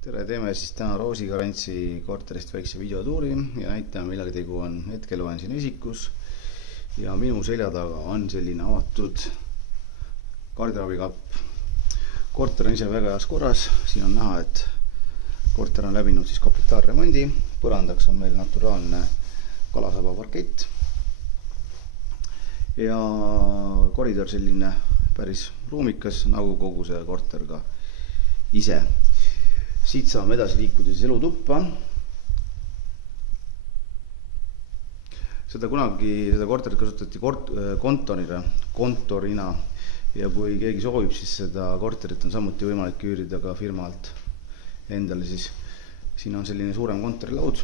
Tere, teeme siis täna Roosi Garantsi korterist väikse videotuuri ja näitame, millega tegu on. Hetkel olen siin esikus ja minu selja taga on selline avatud garderoobikapp. Korter on ise väga heas korras. Siin on näha, et korter on läbinud siis kapitaalremondi. Põrandaks on meil naturaalne kalasaba parkett ja koridor selline päris ruumikas, nagu kogu see korter ka ise. Siit saame edasi liikuda siis elutuppa. Seda korterit kasutati kontorina ja kui keegi soovib, siis seda korterit on samuti võimalik üürida ka firmalt endale. Siis siin on selline suurem kontorilaud,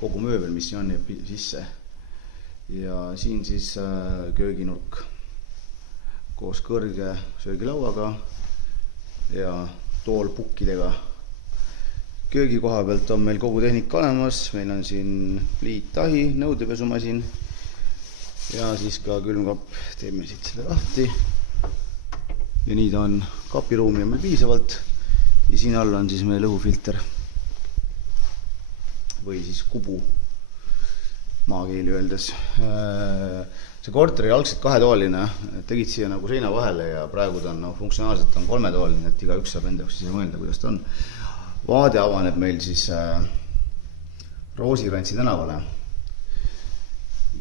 kogu mööbel, mis siin on, jääb sisse. Ja siin siis kööginurk koos kõrge söögilauaga ja tool pukkidega. Köögi koha pealt on meil kogu tehnika olemas. Meil on siin pliittahi, nõudepesumasin ja siis ka külmkapp. Teeme siit selle lahti. Ja nii ta on. Kapiruumi on meil piisavalt. Ja siin all on siis meil õhufilter või siis kubu maakeeli öeldes. See korter oli algselt kahetoaline, tegid siia nagu seina vahele ja praegu ta on funktsionaalselt on kolmetoaline, et igaüks saab enda jaoks ise mõelda, kuidas ta on. Vaade avaneb meil siis Roosi Garantsi tänavale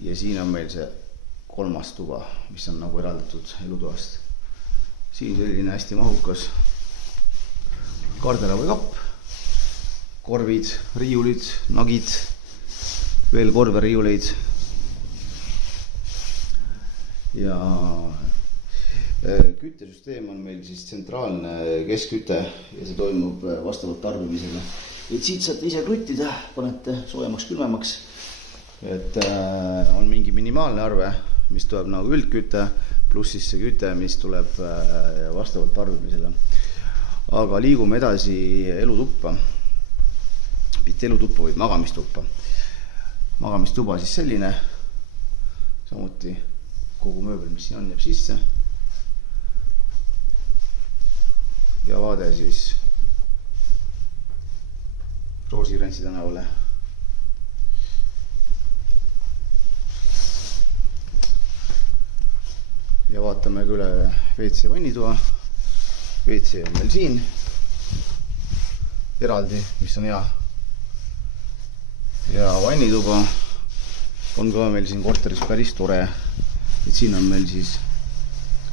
ja siin on meil see kolmas tuba, mis on nagu eraldatud elutoast. Siin selline hästi mahukas garderoobikapp, korvid, riiulid, nagid, veel korve riiuleid ja küttesüsteem on meil siis tsentraalne keskküte ja see toimub vastavalt tarbimisele. Et siit saate ise kruttida, panete soojemaks, külmemaks, et on mingi minimaalne arve, mis tuleb nagu üldküte, pluss siis see küte, mis tuleb vastavalt tarbimisele. Aga liigume edasi elutuppa, mitte elutuppa, vaid magamistuppa. Magamistuba siis selline, samuti kogu mööbel, mis siin on, jääb sisse. Ja vaade siis Roosi Garantsi tänavale. Ja vaatame ka üle WC vannitoa. WC on meil siin eraldi, mis on hea. Ja vannituba on ka meil siin korteris päris tore. Et siin on meil siis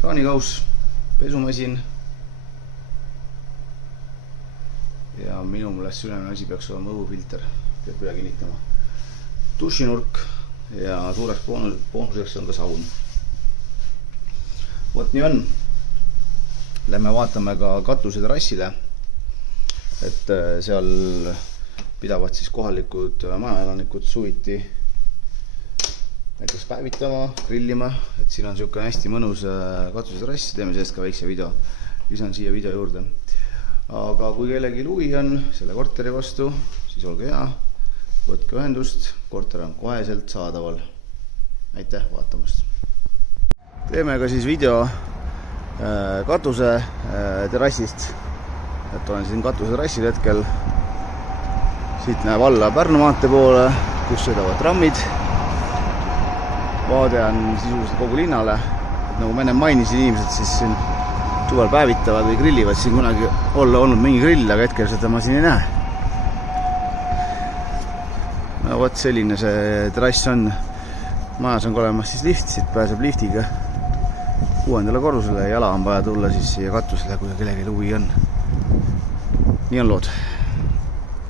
kraanikaus, pesumasin ja minu meelest sülemine asi peaks olema õhufilter, peab üle kinnitama. Dušinurk ja suureks boonuseks on ka saun. Vot nii on. Lähme vaatame ka katuse terrassile, et seal pidavad siis kohalikud majaelanikud suviti näiteks päevitama, grillima, et siin on niisugune hästi mõnus katuse terrass, teeme sellest ka väikse video, lisan siia video juurde. Aga kui kellegi huvi on selle korteri vastu, siis olge hea, võtke ühendust, korter on koheselt saadaval. Aitäh vaatamast! Teeme ka siis video katuse terrassist, et olen siin katuse terrassil hetkel. Siit näeb alla Pärnu maantee poole, kus sõidavad trammid. Vaade on sisuliselt kogu linnale, et nagu ma enne mainisin, inimesed siis siin suvel päevitavad või grillivad. Siin kunagi olla olnud mingi grill, aga hetkel seda ma siin ei näe. No võt selline see terrass on. Majas on olemas siis lift, siit pääseb liftiga 6. korrusele ja jala on vaja tulla siis siia katusele, kui kellelgi huvi on. Nii on lood.